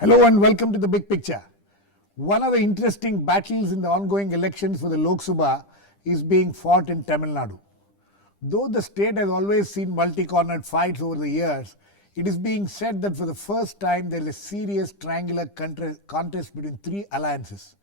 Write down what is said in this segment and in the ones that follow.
Hello and welcome to the big picture. One of the interesting battles in the ongoing elections for the Lok Sabha is being fought in Tamil Nadu. Though the state has always seen multi-cornered fights over the years, it is being said that for the first time there is a serious triangular contest between three alliances.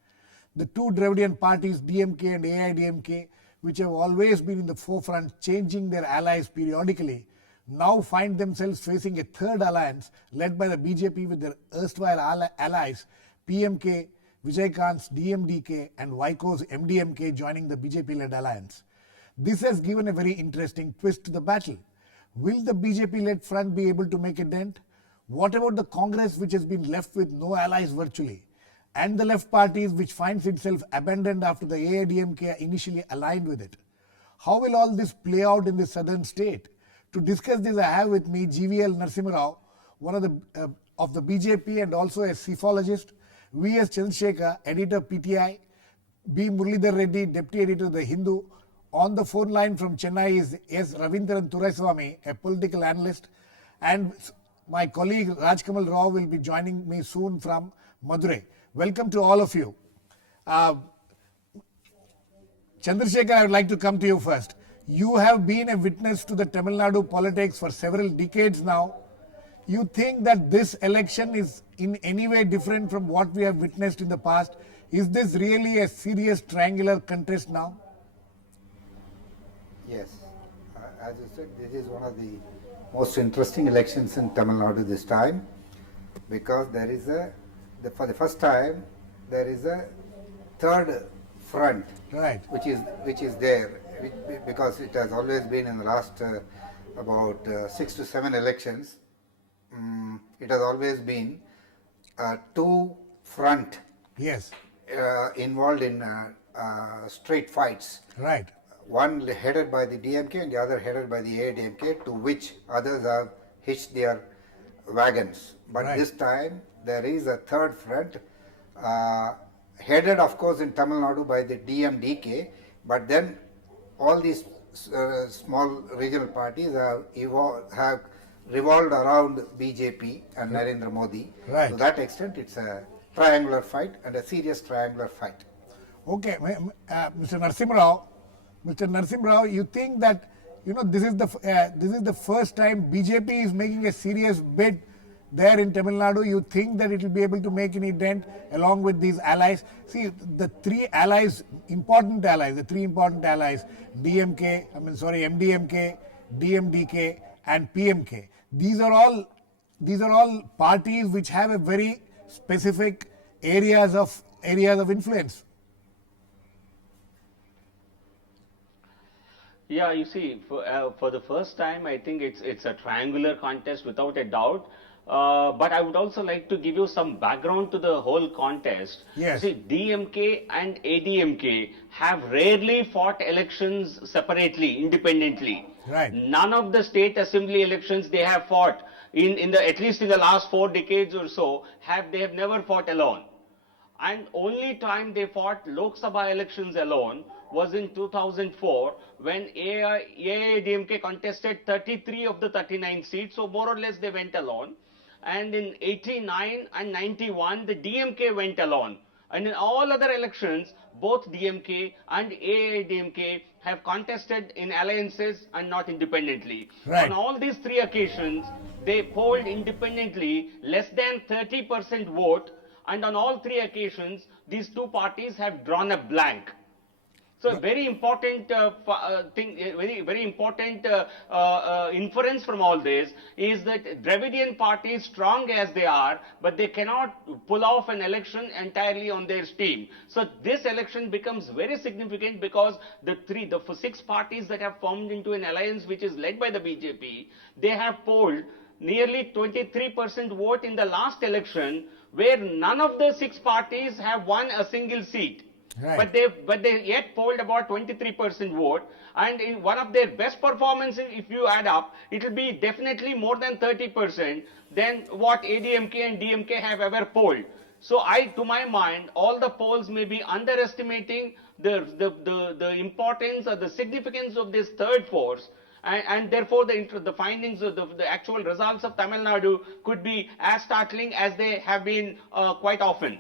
The two Dravidian parties DMK and AIDMK, which have always been in the forefront changing their allies periodically, now find themselves facing a third alliance led by the BJP with their erstwhile allies PMK, Vijaykanth's DMDK and Vaiko's MDMK joining the BJP-led alliance. This has given a very interesting twist to the battle. Will the BJP-led front be able to make a dent? What about the Congress, which has been left with no allies virtually? And the left parties, which finds itself abandoned after the AIDMK initially aligned with it? How will all this play out in the southern state? To discuss this, I have with me GVL Narasimha Rao, one of the BJP and also a psephologist, VS Chandrashekar, editor PTI, B Muralidhar Reddy, deputy editor of The Hindu. On the phone line from Chennai is S. Raveenthran Thuraiswamy, a political analyst, and my colleague Rajkamal Rao will be joining me soon from Madurai. Welcome to all of you. Chandrashekar, I would like to come to you first. You have been a witness to the Tamil Nadu politics for several decades now. You think that this election is in any way different from what we have witnessed in the past? Is this really a serious triangular contest now? Yes. As you said, this is one of the most interesting elections in Tamil Nadu this time, because there is for the first time, there is a third front, right, which is there, because it has always been in the last about 6 to 7 elections. It has always been two front, yes, involved in straight fights. Right. One headed by the DMK and the other headed by the AIDMK, to which others have hitched their wagons. But right, this time there is a third front, headed of course in Tamil Nadu by the DMDK, but then all these small regional parties have revolved around BJP and Narendra Modi. Right. To that extent, it's a triangular fight, and a serious triangular fight. Okay, Mr. Narasimha Rao, you think that this is the first time BJP is making a serious bid there in Tamil Nadu? You think that it will be able to make any dent along with these allies? See, the three important allies, MDMK, DMDK and PMK. These are all parties which have a very specific areas of influence. Yeah, you see, for the first time, I think it's a triangular contest without a doubt. But I would also like to give you some background to the whole contest. Yes. See, DMK and ADMK have rarely fought elections separately, independently. Right. None of the state assembly elections they have fought at least in the last 4 decades or so, they have never fought alone. And only time they fought Lok Sabha elections alone was in 2004, when AIDMK contested 33 of the 39 seats, so more or less they went alone. And in 89 and 91, the DMK went alone. And in all other elections, both DMK and AIDMK have contested in alliances and not independently. Right. On all these 3 occasions, they polled independently less than 30% vote, and on all 3 occasions, these two parties have drawn a blank. So a very important very important inference from all this is that Dravidian parties, strong as they are, but they cannot pull off an election entirely on their steam. So this election becomes very significant, because the 6 parties that have formed into an alliance which is led by the BJP, they have polled nearly 23% vote in the last election, where none of the 6 parties have won a single seat. Right. But they yet polled about 23% vote, and in one of their best performances, if you add up, it will be definitely more than 30% than what ADMK and DMK have ever polled. So to my mind, all the polls may be underestimating the importance or the significance of this third force. And therefore the findings of the actual results of Tamil Nadu could be as startling as they have been quite often.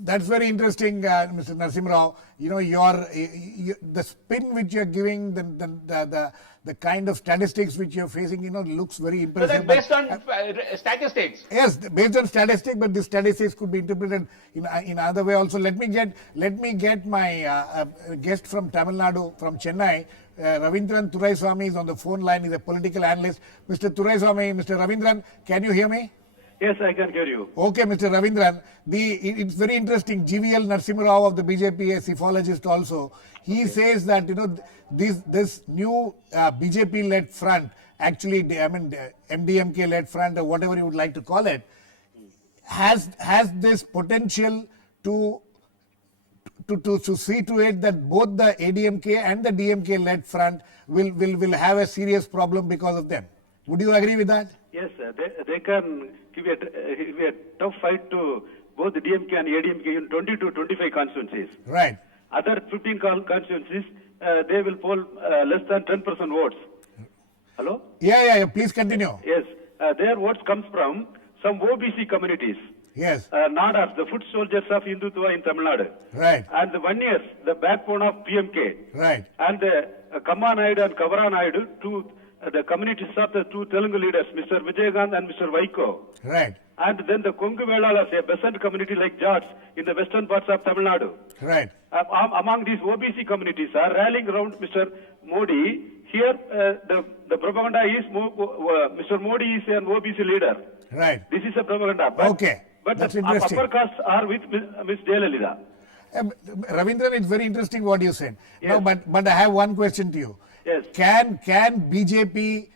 That's very interesting, Mr. Narasimha Rao. You know, the spin which you're giving, the kind of statistics which you're facing, you know, looks very So impressive. that's based on statistics. Yes, based on statistics, but the statistics could be interpreted in other way also. Let me get my guest from Tamil Nadu, from Chennai. Raveenthran Thuraiswamy is on the phone line. He's a political analyst. Mr. Thuraiswamy, Mr. Raveenthran, can you hear me? Yes, I can hear you. Okay, Mr. Raveenthran. It's very interesting. GVL Narasimha Rao of the BJP, a psephologist also, he says that, you know, this new BJP-led front, actually, I mean, MDMK-led front, or whatever you would like to call it, has this potential to see to it that both the ADMK and the DMK-led front will have a serious problem because of them. Would you agree with that? Yes, they can give a tough fight to both the DMK and ADMK in 20 to 25 constituencies. Right. Other 15 constituencies, they will poll less than 10% votes. Hello? Yeah. Please continue. Yes, their votes comes from some OBC communities. Yes. Nadars, the foot soldiers of Hindutva in Tamil Nadu. Right. And the 1 year, the backbone of PMK. Right. And Kamma Naidu and Kavara Naidu, the communities of the two Telugu leaders, Mr. Vijayakant and Mr. Vaiko. Right. And then the Kongu Velalas, a peasant community like Jats in the western parts of Tamil Nadu. Right. Among these OBC communities are rallying around Mr. Modi. Here, the propaganda is Mr. Modi is an OBC leader. Right. This is a propaganda. But, Okay. But That's the interesting. upper castes are with Ms. Jayalalitha. Ravindran, it's very interesting what you said. Yes. No, but I have one question to you. Yes. Can BJP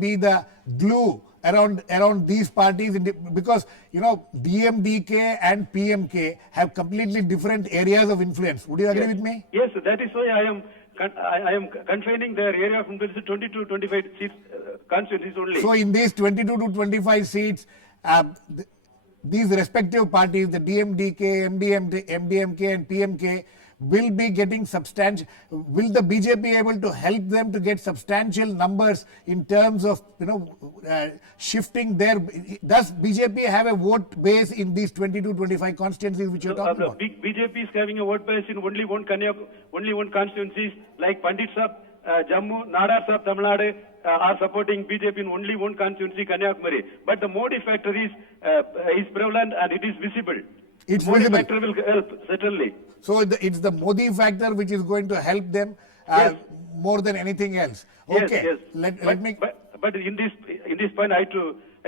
be the glue around these parties? Because, you know, DMDK and PMK have completely different areas of influence. Would you agree with me? Yes, that is why I am confining their area of influence to 20 to 25 seats, constituencies only. So in these 22 to 25 seats, these respective parties, the DMDK, MDMK and PMK, will be getting substantial. Will the BJP able to help them to get substantial numbers in terms of, you know, shifting their? Does BJP have a vote base in these 20 to 25 constituencies which you're talking about? BJP is having a vote base in only one constituencies like Pandits of Jammu, Nadars of Tamil Nadu are supporting BJP in only one constituency, Kanyakumari. But the Modi factor is prevalent and it is visible. It's Modi visible. factor will help certainly. So it's the Modi factor which is going to help them Yes. more than anything else. Okay. Yes. Let me. But in this point, I have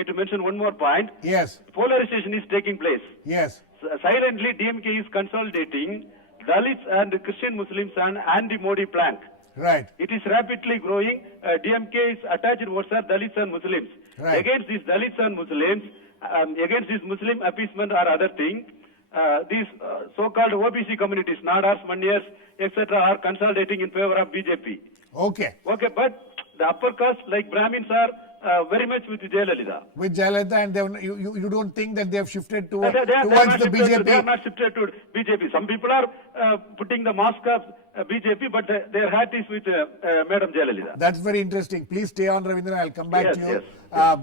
to mention one more point. Yes. Polarization is taking place. Yes. Silently, DMK is consolidating Dalits and Christian Muslims and anti-Modi plank. Right. It is rapidly growing. DMK is attached towards Dalits and Muslims. Right. Against these Dalits and Muslims, against this Muslim appeasement or other thing, these so-called OBC communities, Nadars, Manyas, etc., are consolidating in favor of BJP. Okay. Okay, but the upper caste, like Brahmins, are very much with Jayalalitha. With Jayalalitha, and you don't think that they have shifted They towards are the not BJP? They are not shifted to BJP. Some people are putting the mask of BJP, but their heart is with Madam Jayalalitha. That's very interesting. Please stay on, Ravindran. I'll come back Yes, to you. yes.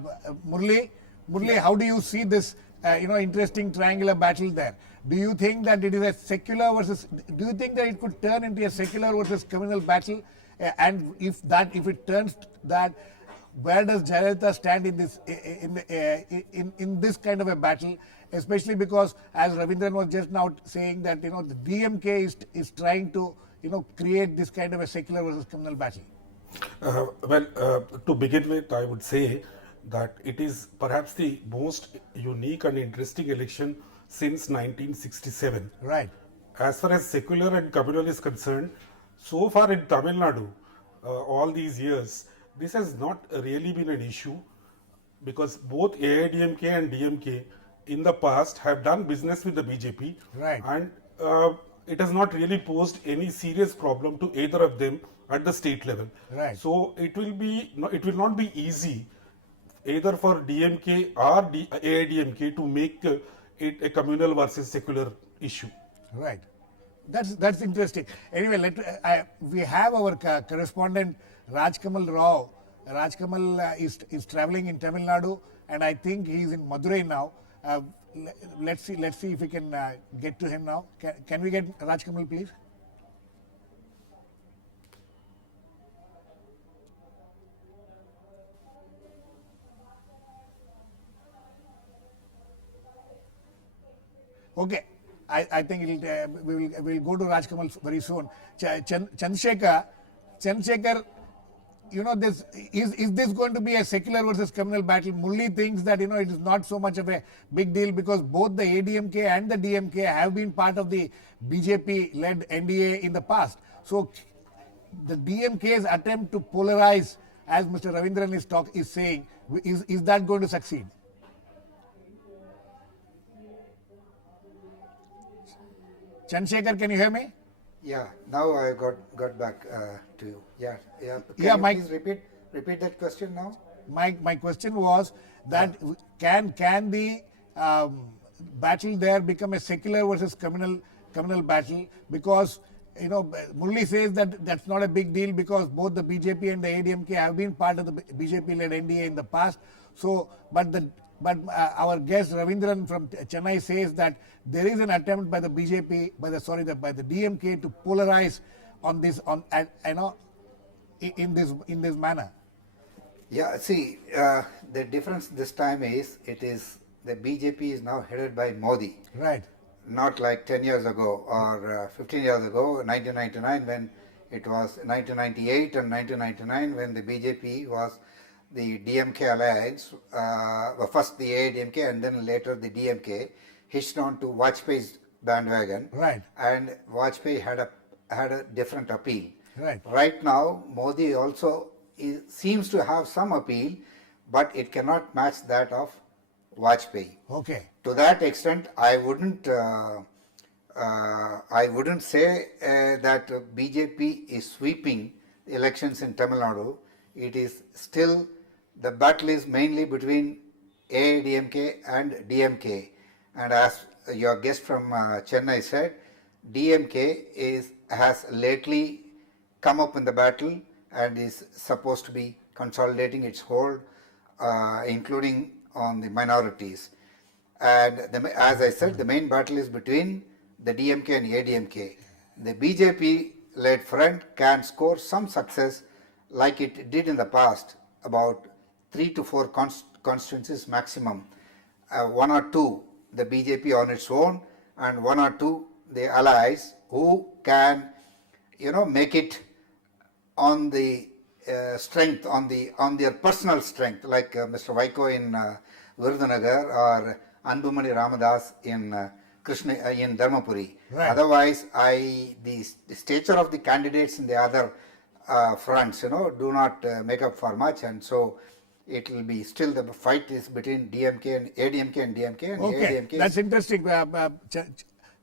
Murli, how do you see this, interesting triangular battle there? Do you think that it is a secular versus? Do you think that it could turn into a secular versus communal battle? And if it turns that, where does Jayalalitha stand in this in this kind of a battle? Especially because, as Ravindran was just now saying, that the DMK is trying to create this kind of a secular versus communal battle. To begin with, I would say that it is perhaps the most unique and interesting election since 1967. Right. As far as secular and communal is concerned, so far in Tamil Nadu, all these years, this has not really been an issue because both AIDMK and DMK in the past have done business with the BJP. Right. And it has not really posed any serious problem to either of them at the state level. Right. So it will not be easy either for DMK or AIDMK to make it a communal versus secular issue. Right. That's interesting. Anyway, we have our correspondent Rajkamal Rao. Rajkamal is traveling in Tamil Nadu, and I think he's in Madurai now. Let's see if we can get to him now. Can we get Rajkamal, please? Okay, I think we'll go to Rajkamal very soon. Chandrashekar, you know, this is this going to be a secular versus communal battle? Murli thinks that, you know, it is not so much of a big deal because both the ADMK and the DMK have been part of the BJP-led NDA in the past. So the DMK's attempt to polarize, as Mr. Raveenthran is saying, is that going to succeed? Chandrashekar, can you hear me? Yeah, now I got back to you. Yeah. Yeah, Can you please repeat that question now? My question was that can the battle there become a secular versus communal battle? Because, you know, Murli says that that's not a big deal because both the BJP and the ADMK have been part of the BJP-led NDA in the past. So, but our guest Raveenthran from Chennai says that there is an attempt by the BJP, by the DMK to polarize on this, in this manner. Yeah, see, the difference this time is the BJP is now headed by Modi. Right. Not like 10 years ago or 15 years ago, 1999 when it was 1998 and 1999 when the BJP was the DMK alliance, first the ADMK and then later the DMK, hitched on to Vajpayee's bandwagon. Right. And Vajpayee had a different appeal. Right. Right now, Modi also seems to have some appeal, but it cannot match that of Vajpayee. Okay. To that extent, I wouldn't say that BJP is sweeping elections in Tamil Nadu. It is still, the battle is mainly between AIDMK and DMK. And as your guest from Chennai said, DMK has lately come up in the battle and is supposed to be consolidating its hold, including on the minorities. And as I said, the main battle is between the DMK and ADMK. The BJP-led front can score some success like it did in the past, about 3 to 4 constituencies maximum. 1 or 2 the BJP on its own, and 1 or 2 the allies who can, make it on the strength, on their personal strength, like Mr. Vaiko in Virudhunagar or Anbumani Ramadas in Dharmapuri. Right. Otherwise, the stature of the candidates in the other fronts, do not make up for much, and so it will be still the fight is between DMK and ADMK and DMK and Okay, ADMK. that's interesting.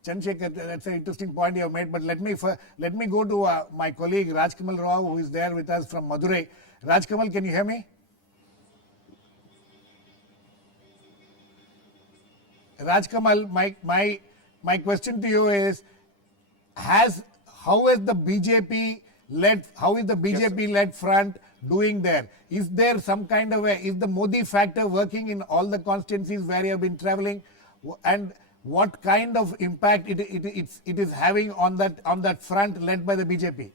Chandrashekar, that's an interesting point you have made. But let me go to my colleague Rajkamal Rao, who is there with us from Madurai. Rajkamal, can you hear me? Rajkamal, my question to you is: how is the BJP led front doing there? Is there some kind of is the Modi factor working in all the constituencies where you have been traveling, and what kind of impact it is having on that front led by the BJP?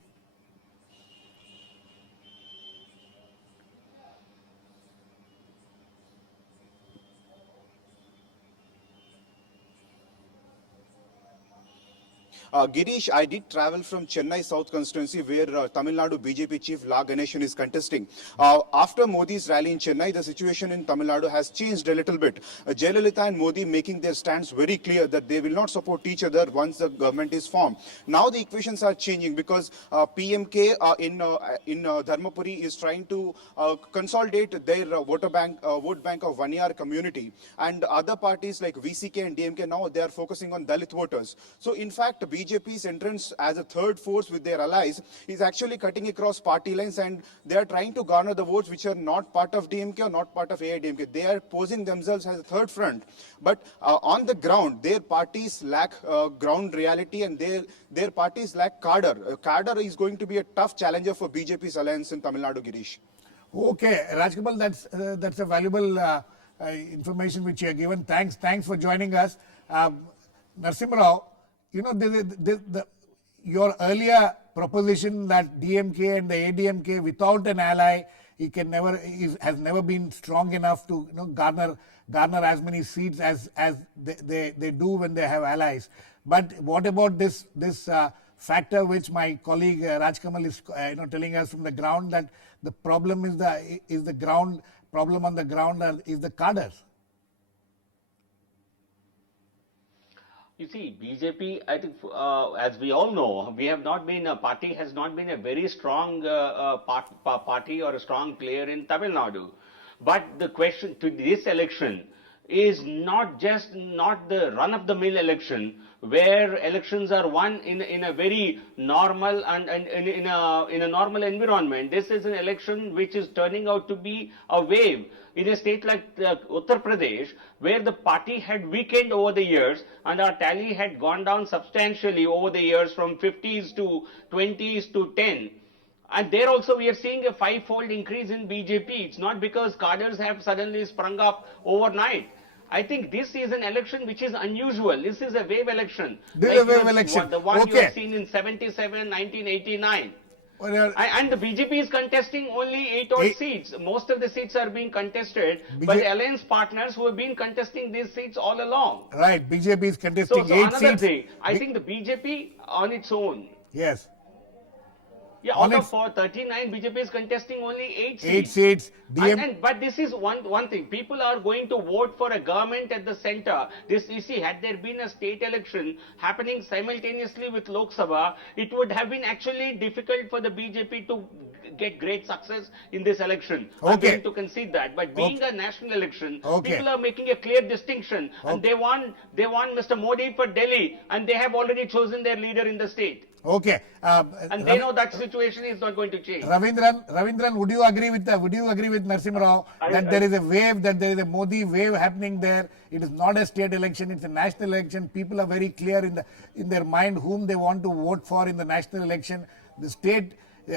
Girish, I did travel from Chennai South constituency where Tamil Nadu BJP chief La Ganeshan is contesting. After Modi's rally in Chennai, the situation in Tamil Nadu has changed a little bit. Jayalalitha and Modi making their stance very clear that they will not support each other once the government is formed. Now the equations are changing because PMK in Dharmapuri is trying to consolidate their vote bank of Vaniyar community, and other parties like VCK and DMK now they are focusing on Dalit voters. So in fact, BJP BJP's entrance as a third force with their allies is actually cutting across party lines, and they are trying to garner the votes which are not part of DMK or not part of AIDMK. They are posing themselves as a third front. But on the ground, their parties lack ground reality, and their parties lack cadre. Cadre is going to be a tough challenger for BJP's alliance in Tamil Nadu, Girish. Okay, Rajkamal, that's a valuable information which you have given. Thanks for joining us. Narasimha Rao, you know, your earlier proposition that DMK and the ADMK without an ally, has never been strong enough to garner as many seats as they do when they have allies. But what about this factor which my colleague Rajkamal is telling us from the ground, that the problem is the ground problem on the ground is the cadres? You see, BJP, I think, as we all know, party has not been a very strong party or a strong player in Tamil Nadu. But the question to this election is not the run-of-the-mill election, where elections are won in a very normal and in a normal environment. This is an election which is turning out to be a wave in a state like Uttar Pradesh, where the party had weakened over the years and our tally had gone down substantially over the years from 50s to 20s to 10. And there also we are seeing a five-fold increase in BJP. It's not because cadres have suddenly sprung up overnight. I think this is an election which is unusual. This is a wave election. This is a wave election. The one you Okay. have seen in 77, 1989. Well, And the BJP is contesting only 8 odd seats. Most of the seats are being contested by the alliance partners who have been contesting these seats all along. right, BJP is So, contesting 8 another seats. thing, I think the BJP on its own, Yes, yeah, On out its- of 39, BJP is contesting only 8 seats. 8 seats. But this is one thing. People are going to vote for a government at the center. This, you see, had there been a state election happening simultaneously with Lok Sabha, it would have been actually difficult for the BJP to get great success in this election. I'm Okay. going to concede that. But being a national election, Okay. people are making a clear distinction. And they want Mr. Modi for Delhi, and they have already chosen their leader in the state. okay. And they know that situation is not going to change. Raveenthran, would you agree with Narasimha Rao that there is a wave, that there is a Modi wave happening there? It is not a state election; it's a national election. People are very clear in their mind whom they want to vote for in the national election. The state,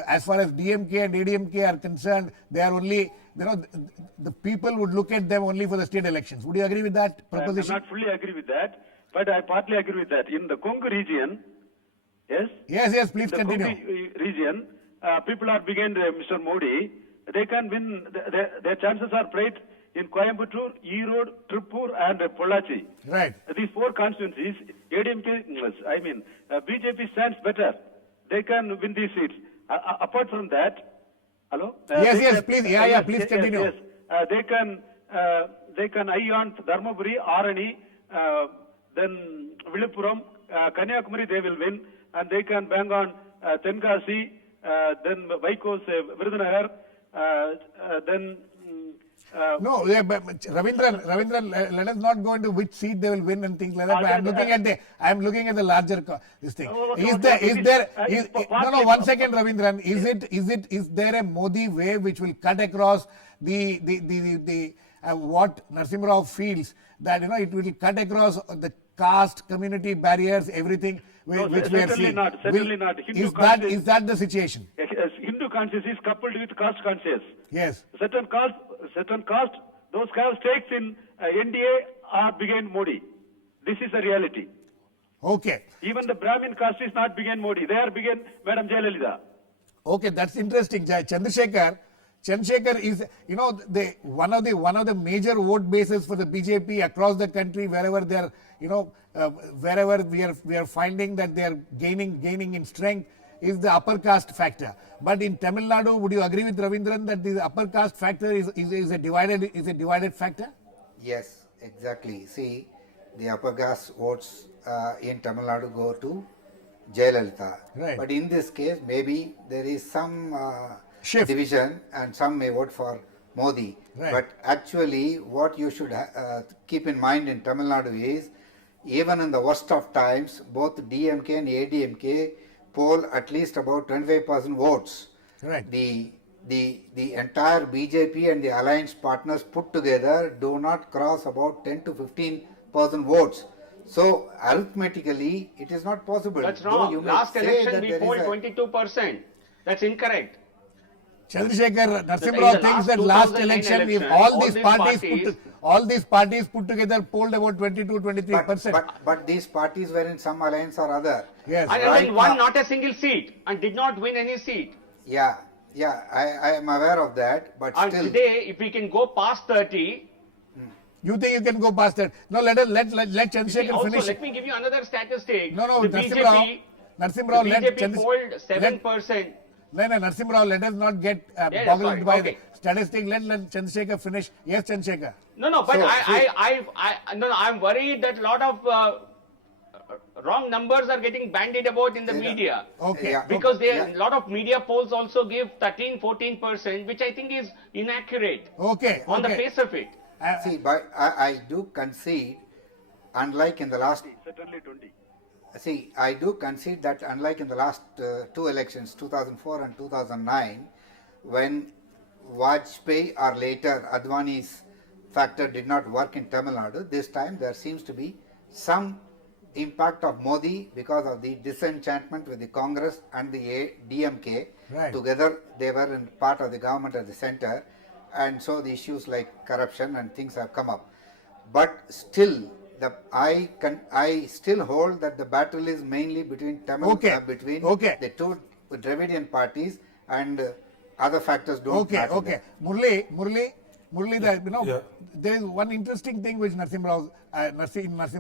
as far as DMK and ADMK are concerned, they are only, the people would look at them only for the state elections. Would you agree with that I proposition? not fully agree with that, but I partly agree with that. In the Kongu region, yes? Yes, please The continue. Kongu region, people are behind Mr. Modi. They can win, their chances are bright in Coimbatore, Erode, Tripur and Pollachi. Right. These 4 constituencies, BJP stands better. They can win these seats. Apart from that, hello? Yes, please. Yeah, please continue. Yes. They can eye on Dharmaburi, Arani, then Viluppuram, Kanyakumari they will win, and they can bang on Tenkasi, then Vaiko's Virudhunagar, then No, but Ravindran, let us not go into which seat they will win and things like that. But I'm looking at the larger this thing. One second, Ravindran. Is there a Modi wave which will cut across the what Narasimha Rao feels, that it will cut across the caste, community barriers, everything which we are seeing? Certainly not. Is that the situation? Hindu conscience is coupled with caste conscience. Yes. Certain caste, those have stakes in NDA are behind Modi. This is a reality. Okay. Even the Brahmin caste is not behind Modi. They are behind Madam Jayalalitha. Okay, that's interesting. Chandrashekar is, one of the major vote bases for the BJP across the country, wherever they are, wherever we are finding that they are gaining in strength, is the upper caste factor. But in Tamil Nadu, would you agree with Ravindran that the upper caste factor is a divided factor? Yes, exactly. See, the upper caste votes in Tamil Nadu go to Jayalalitha. Right. But in this case, maybe there is some Shift. division and some may vote for Modi. Right. But actually, what you should keep in mind in Tamil Nadu is even in the worst of times, both DMK and ADMK poll at least about 25% votes. Right. The entire BJP and the alliance partners put together do not cross about 10 to 15% votes. So arithmetically, it is not possible. That's Though wrong. you may Last say election that we there is polled a- 22%. That's incorrect. Chandrashekar, in Narasimha the Rao thinks last that last 2009 election, if election, all these parties put together polled about 22-23%. but these parties were in some alliance or other. Yes. And Right even won now- not a single seat and did not win any seat. Yeah, I am aware of that, but And still. today, if we can go past 30, You think you can go past that? No, let see, Chandrashekar also finish. let me give you another statistic. No, the Narasimha Rao, BJP, Narasimha Rao, the let BJP Chandras- polled let- 7%. No, Narasimha Rao, let us not get Yeah, boggled sorry, by okay. the statistic. Let Chandrashekar finish. Yes, Chandrashekar. No, but So, I'm worried that a lot of wrong numbers are getting bandied about in the media. Okay. Yeah. Because Yeah. a lot of media polls also give 13-14%, which I think is inaccurate Okay. on the okay. face of it. See, but I do concede, unlike in the last. Certainly 20. See, I do concede that unlike in the last two elections, 2004 and 2009, when Vajpayee or later Advani's factor did not work in Tamil Nadu, this time there seems to be some impact of Modi because of the disenchantment with the Congress and the DMK. Right. Together they were in part of the government at the center, and so the issues like corruption and things have come up. But still, I still hold that the battle is mainly between Tamil, Okay. between Okay. the two Dravidian parties, and other factors don't Okay, matter. okay. Murali, Yeah. there is one interesting thing which Narasimha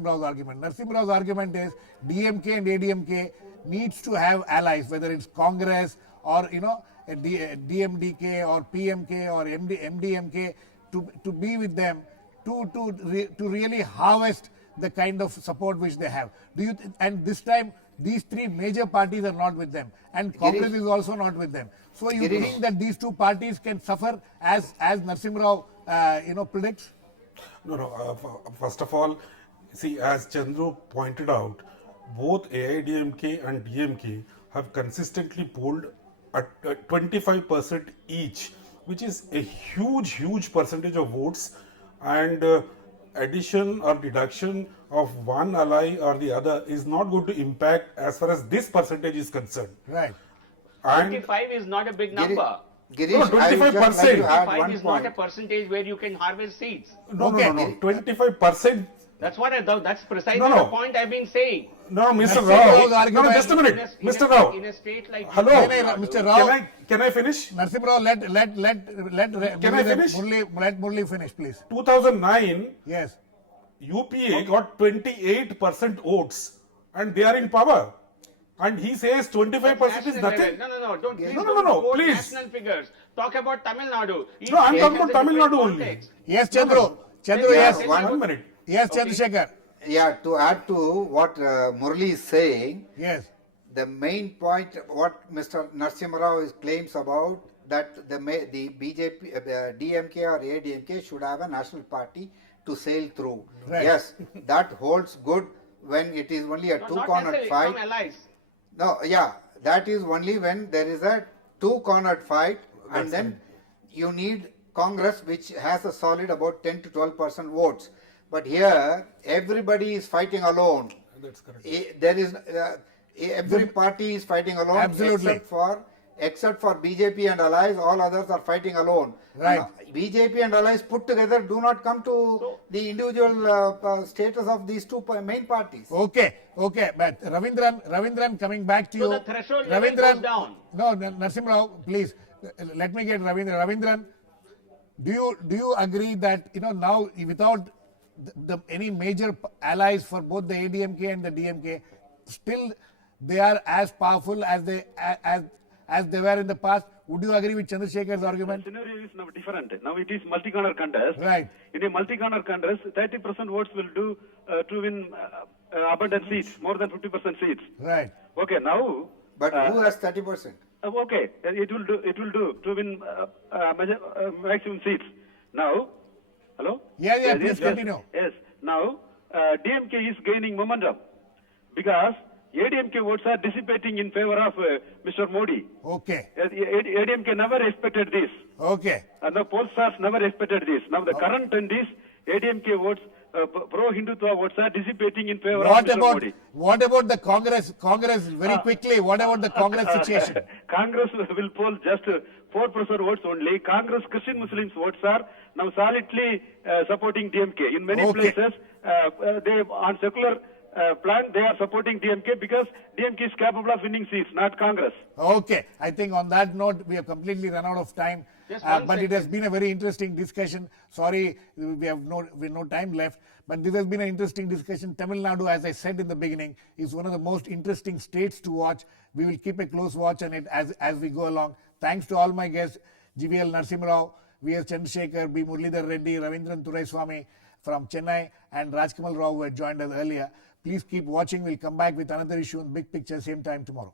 Rao's argument. Narasimha Rao's argument is DMK and ADMK needs to have allies, whether it's Congress or a DMDK or PMK or MDMK, to be with them to really harvest the kind of support which they have. And this time these three major parties are not with them, and Congress is also not with them. So you Girish. think that these two parties can suffer as Narasimha Rao predicts? No. First of all, see, as Chandru pointed out, both AIDMK and DMK have consistently polled at 25% each, which is a huge percentage of votes, and addition or deduction of one ally or the other is not going to impact as far as this percentage is concerned. Right. And 25 is not a big number. Girish, No, I would just like to 25%. add 25 one is not a point. percentage where you can harvest seats. no, 25%. That's that's precisely No. the point I've been saying. No, Mr. Narasimha Rao. Rao's argument- No, just a minute, In Mr. Rao. in a state like Hello, Tamil No, Nadu, Mr. Rao. Can I finish? Narasimha Rao, let Can I finish? Murali finish, please. 2009, Yes. UPA got 28% votes, and they are in power. And he says 25% is national nothing. level. No, don't please No, don't no, quote please. national figures. Talk about Tamil Nadu. Each No, I'm state talking has about a Tamil different Nadu only. context. Yes, Chandru. Chandru, Yeah, yes. One minute. Yes, Okay. Chandrashekar. Yeah, to add to what Murali is saying, Yes. the main point, what Mr. Narasimha Rao claims about that the BJP, DMK or ADMK should have a national party to sail through. Right. Yes, that holds good when it is only a No, not two-cornered necessarily fight. from allies. No, yeah, that is only when there is a two-cornered fight, and then you need Congress, which has a solid about 10 to 12% votes. But here, everybody is fighting alone. That's correct. There is every party is fighting alone, Absolutely. except for BJP and allies. All others are fighting alone. Right. And, BJP and allies put together do not come to the individual status of these two main parties. Okay. But Raveenthran, coming back to So you. the threshold level goes down. No, Narasimha Rao, please. Let me get Raveenthran. Raveenthran, do you agree that now without any major allies for both the ADMK and the DMK, still they are as powerful as they were in the past? Would you agree with Chandrashekhar's argument? The scenario is now different. Now it is multi-corner contest. Right. In a multi-corner contest, 30% votes will do to win abundant seats, more than 50% seats. Right. Okay, now. But who has 30%? Okay, it will do to win maximum seats. Now, hello. Yeah, Yes, please continue. Yes. Now, DMK is gaining momentum because ADMK votes are dissipating in favor of Mr. Modi. Okay. ADMK never expected this. Okay. And the poll stars never expected this. Now the current trend is ADMK votes, pro-Hindutva votes are dissipating in favor of Mr. Modi. What about the Congress? Congress, very quickly, what about the Congress situation? Congress will poll just 4% votes only. Congress Christian Muslims votes are now solidly supporting DMK. In many Okay. places, they on secular plan, they are supporting DMK because DMK is capable of winning seats, not Congress. Okay. I think on that note, we have completely run out of time. Just one But it has sentence. been a very interesting discussion. Sorry, we have no time left. But this has been an interesting discussion. Tamil Nadu, as I said in the beginning, is one of the most interesting states to watch. We will keep a close watch on it as we go along. Thanks to all my guests, GVL Narasimha Rao, V.S. Chandrashekar, B. Muralidhar, Reddy, Raveenthran, Thuraiswamy from Chennai, and Rajkamal Rao who had joined us earlier. Please keep watching. We'll come back with another issue on Big Picture same time tomorrow.